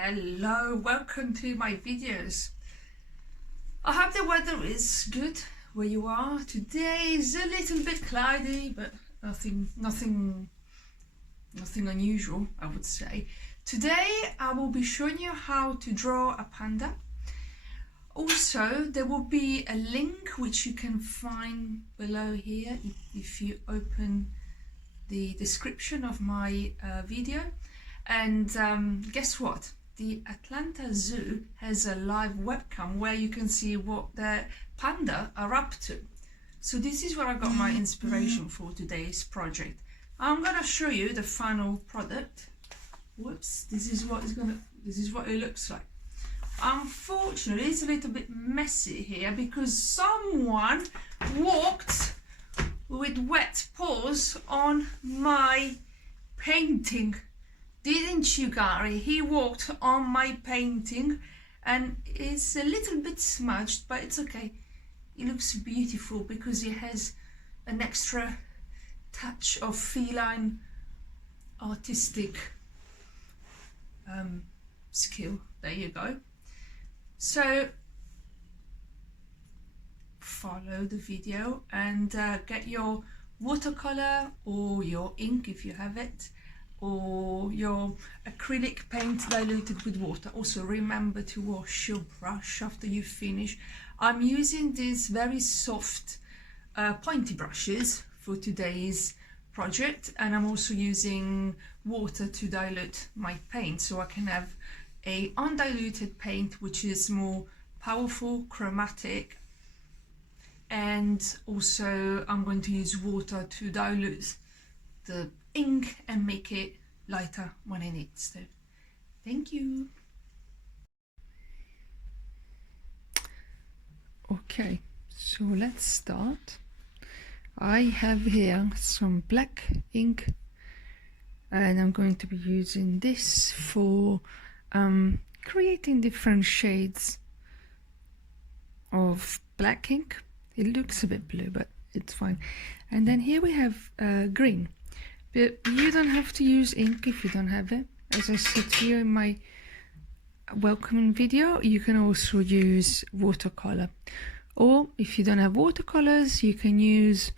Hello, welcome to my videos. I hope the weather is good where you are. Today is a little bit cloudy, but nothing unusual, I would say. Today I will be showing you how to draw a panda. Also, there will be a link which you can find below here if you open the description of my video. And guess what? The Atlanta Zoo has a live webcam where you can see what the panda are up to. So this is where I got my inspiration for today's project. I'm gonna show you the final product. Whoops, this is what it looks like. Unfortunately, it's a little bit messy here because someone walked with wet paws on my painting. Didn't you, Gary? He walked on my painting and it's a little bit smudged, but it's okay. It looks beautiful because it has an extra touch of feline artistic skill. There you go. So follow the video and get your watercolor or your ink if you have it, or your acrylic paint diluted with water. Also remember to wash your brush after you finish. I'm using these very soft pointy brushes for today's project, and I'm also using water to dilute my paint so I can have a undiluted paint which is more powerful, chromatic, and also I'm going to use water to dilute the ink and make it lighter when I need to. Thank you. Okay, so let's start. I have here some black ink and I'm going to be using this for creating different shades of black ink. It looks a bit blue, but it's fine. And then here we have green. But you don't have to use ink if you don't have it. As I said to you in my welcoming video, you can also use watercolor. Or if you don't have watercolors, you can use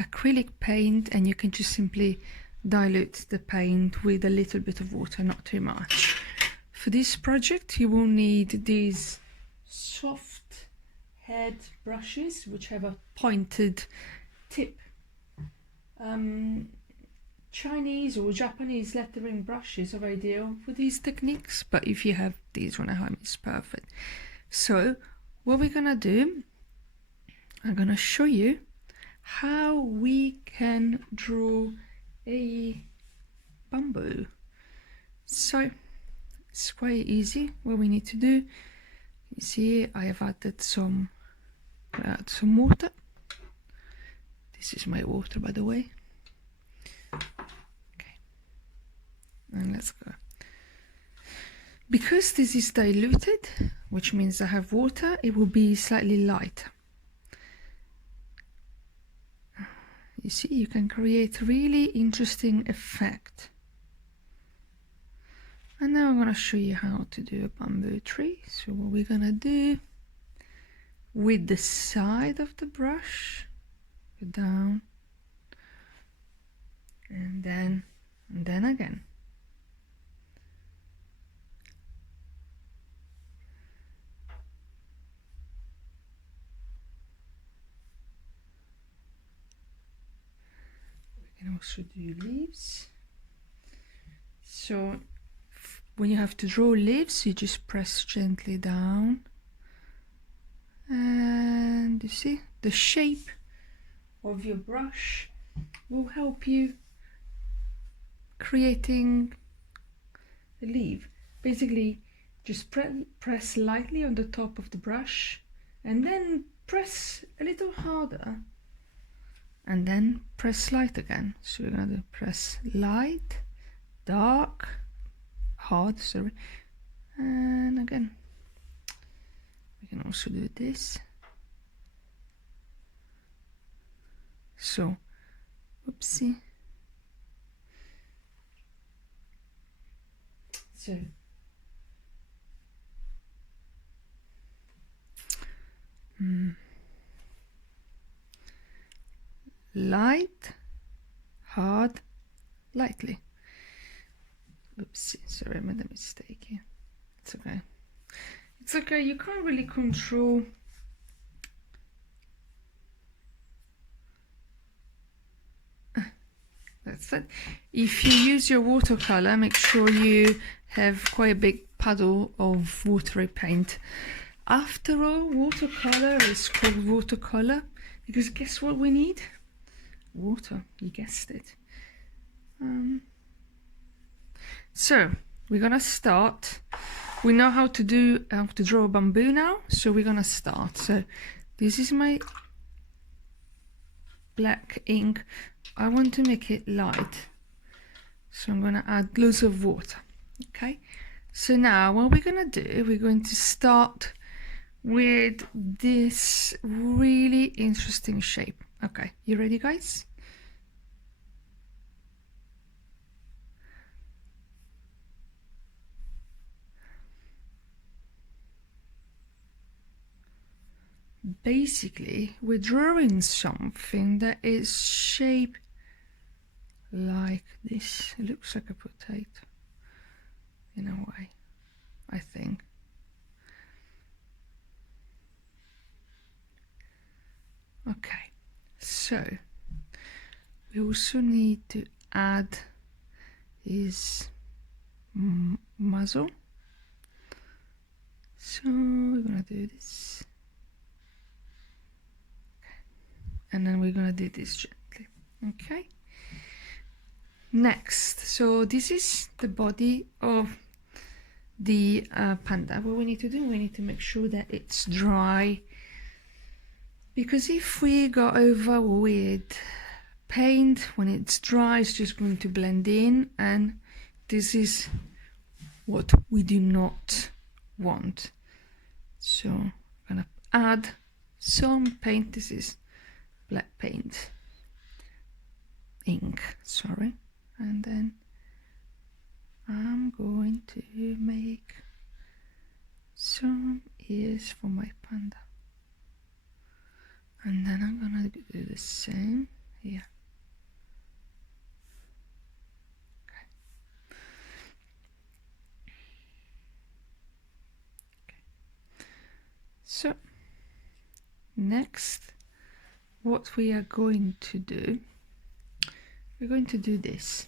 acrylic paint and you can just simply dilute the paint with a little bit of water, not too much. For this project, you will need these soft head brushes which have a pointed tip. Chinese or Japanese lettering brushes are ideal for these techniques, but if you have these one at home, it's perfect. So what we're gonna do, I'm gonna show you how we can draw a bamboo. So it's quite easy. What we need to do, you see I have added some water. This is my water, by the way. Okay, and let's go. Because this is diluted, which means I have water, it will be slightly light. You see, you can create really interesting effect. And now I'm going to show you how to do a bamboo tree. So what we're going to do, with the side of the brush, go down, and then again. We can also do leaves. So when you have to draw leaves, you just press gently down, and you see the shape of your brush will help you creating a leaf. Basically, just press lightly on the top of the brush and then press a little harder and then press light again. So we're going to press light, dark, hard, sorry, and again. We can also do this. So, oopsie. So light, hard, lightly. Oops, sorry, I made a mistake here. It's okay. It's okay, you can't really control that's it. If you use your watercolor, make sure you have quite a big puddle of watery paint. After all, watercolor is called watercolor because guess what we need? Water, you guessed it. So we're gonna start. We know how to draw a bamboo now, so we're gonna start. So this is my black ink. I want to make it light, so I'm gonna add loads of water. Okay, so now what we're gonna do, we're going to start with this really interesting shape. Okay, you ready, guys? Basically, we're drawing something that is shaped like this. It looks like a potato in a way, I think. Okay, so we also need to add his muzzle. So we're gonna do this. And then we're gonna do this gently. Okay, next, so this is the body of the panda. What we need to do, we need to make sure that it's dry, because if we go over with paint, when it's dry, it's just going to blend in, and this is what we do not want. So I'm gonna add some paint. This is black paint, ink, sorry, and then I'm going to make some ears for my panda, and then I'm gonna do the same here. Okay. So next, what we are going to do, we're going to do this.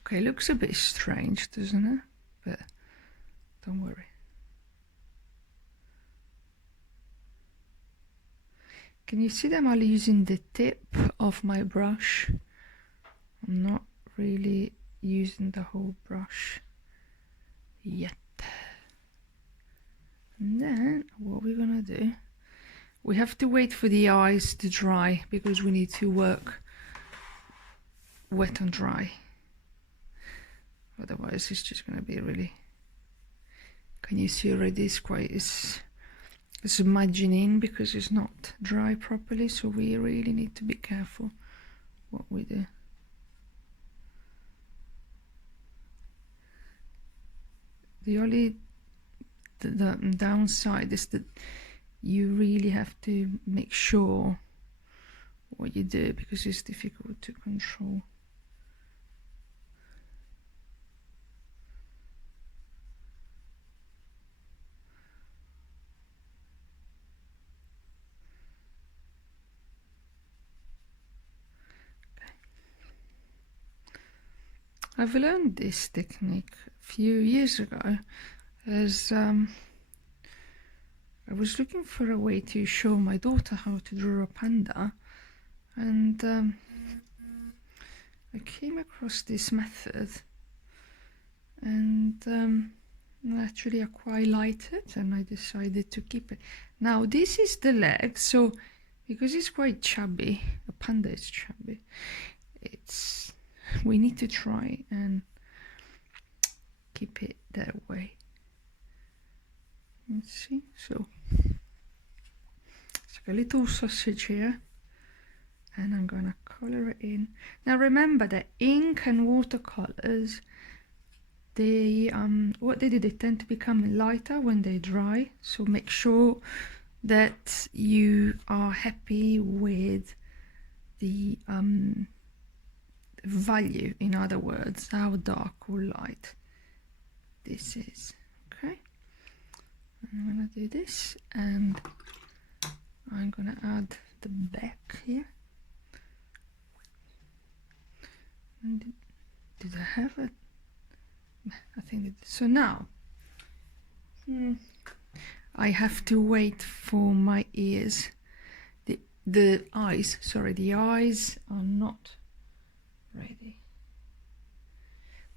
Okay, looks a bit strange, doesn't it? But don't worry. Can you see that I'm only using the tip of my brush? I'm not really using the whole brush yet. And then what we're gonna do, we have to wait for the eyes to dry because we need to work wet and dry. Otherwise it's just gonna be really, can you see already it's smudging in because it's not dry properly, so we really need to be careful what we do. The only the downside is that you really have to make sure what you do because it's difficult to control. I've learned this technique a few years ago as I was looking for a way to show my daughter how to draw a panda, and I came across this method, and actually I quite liked it, and I decided to keep it. Now this is the leg, so because it's quite chubby, a panda is chubby, we need to try and keep it that way. Let's see, so it's like a little sausage here, and I'm gonna color it in. Now remember that ink and watercolors, they what they do, they tend to become lighter when they dry. So make sure that you are happy with the value, in other words, how dark or light this is. Okay, I'm gonna do this, and I'm gonna add the back here. And did I have it? I think it is. So now I have to wait for my ears. The eyes, sorry, the eyes are not ready.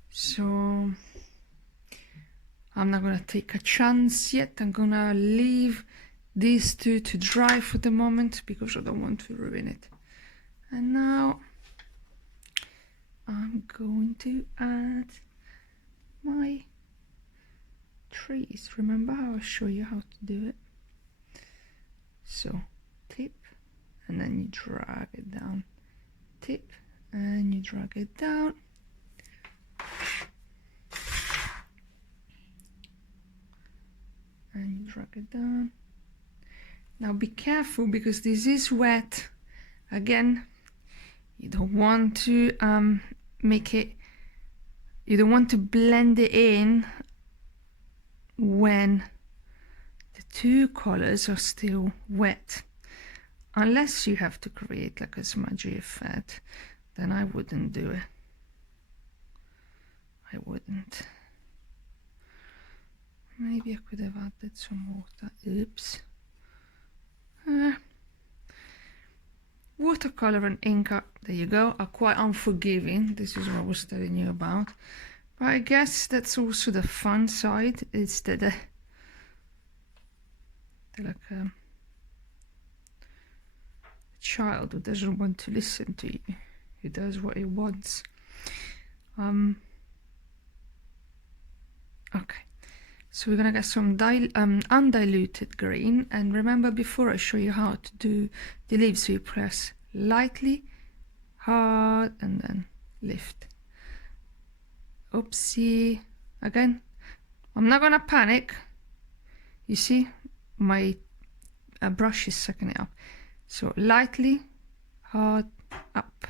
So I'm not gonna take a chance yet. I'm gonna leave these two to dry for the moment because I don't want to ruin it. And now I'm going to add my trees. Remember how I show you how to do it? So tip, and then you drag it down. Tip, and you drag it down. And you drag it down. Now be careful because this is wet. Again, you don't want to you don't want to blend it in when the two colors are still wet. Unless you have to create like a smudgy effect, then I wouldn't do it. I wouldn't. Maybe I could have added some water. Oops. Watercolor and ink, there you go, are quite unforgiving. This is what I was telling you about. But I guess that's also the fun side, is that they're like a child who doesn't want to listen to you, who does what he wants. Okay, so we're gonna get some undiluted green, and remember before I show you how to do the leaves, so you press lightly, hard, and then lift. Oopsie, again, I'm not gonna panic. You see, my brush is sucking it up. So lightly, hard, up.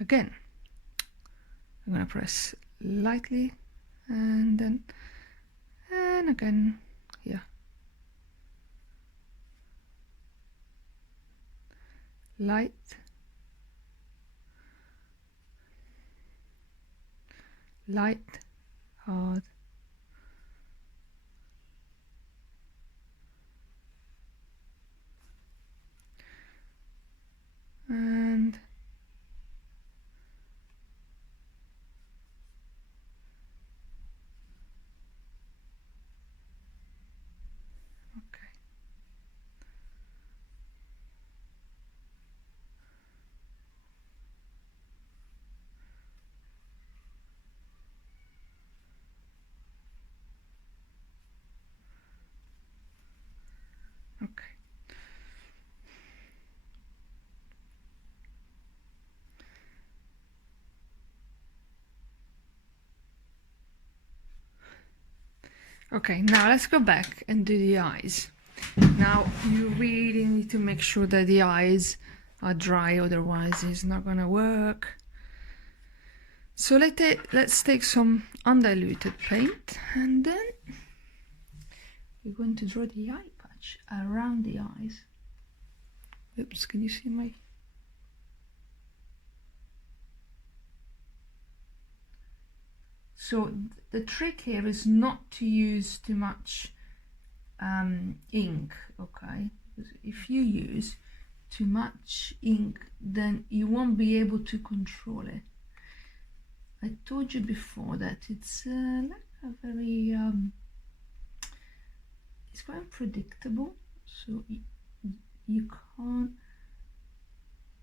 Again, I'm gonna press lightly, and then, and again, here. Light, light, hard, and okay. Okay. Okay, now let's go back and do the eyes. Now you really need to make sure that the eyes are dry, otherwise it's not gonna work. So let's take some undiluted paint, and then we're going to draw the eye patch around the eyes. Oops, can you see my... So the trick here is not to use too much ink, okay? Because if you use too much ink, then you won't be able to control it. I told you before that it's like a very it's quite unpredictable, so you can't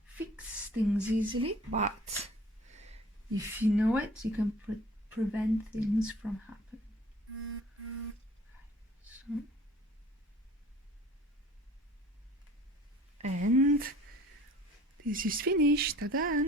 fix things easily, but if you know it, you can prevent things from happening. So, and this is finished. Ta-da!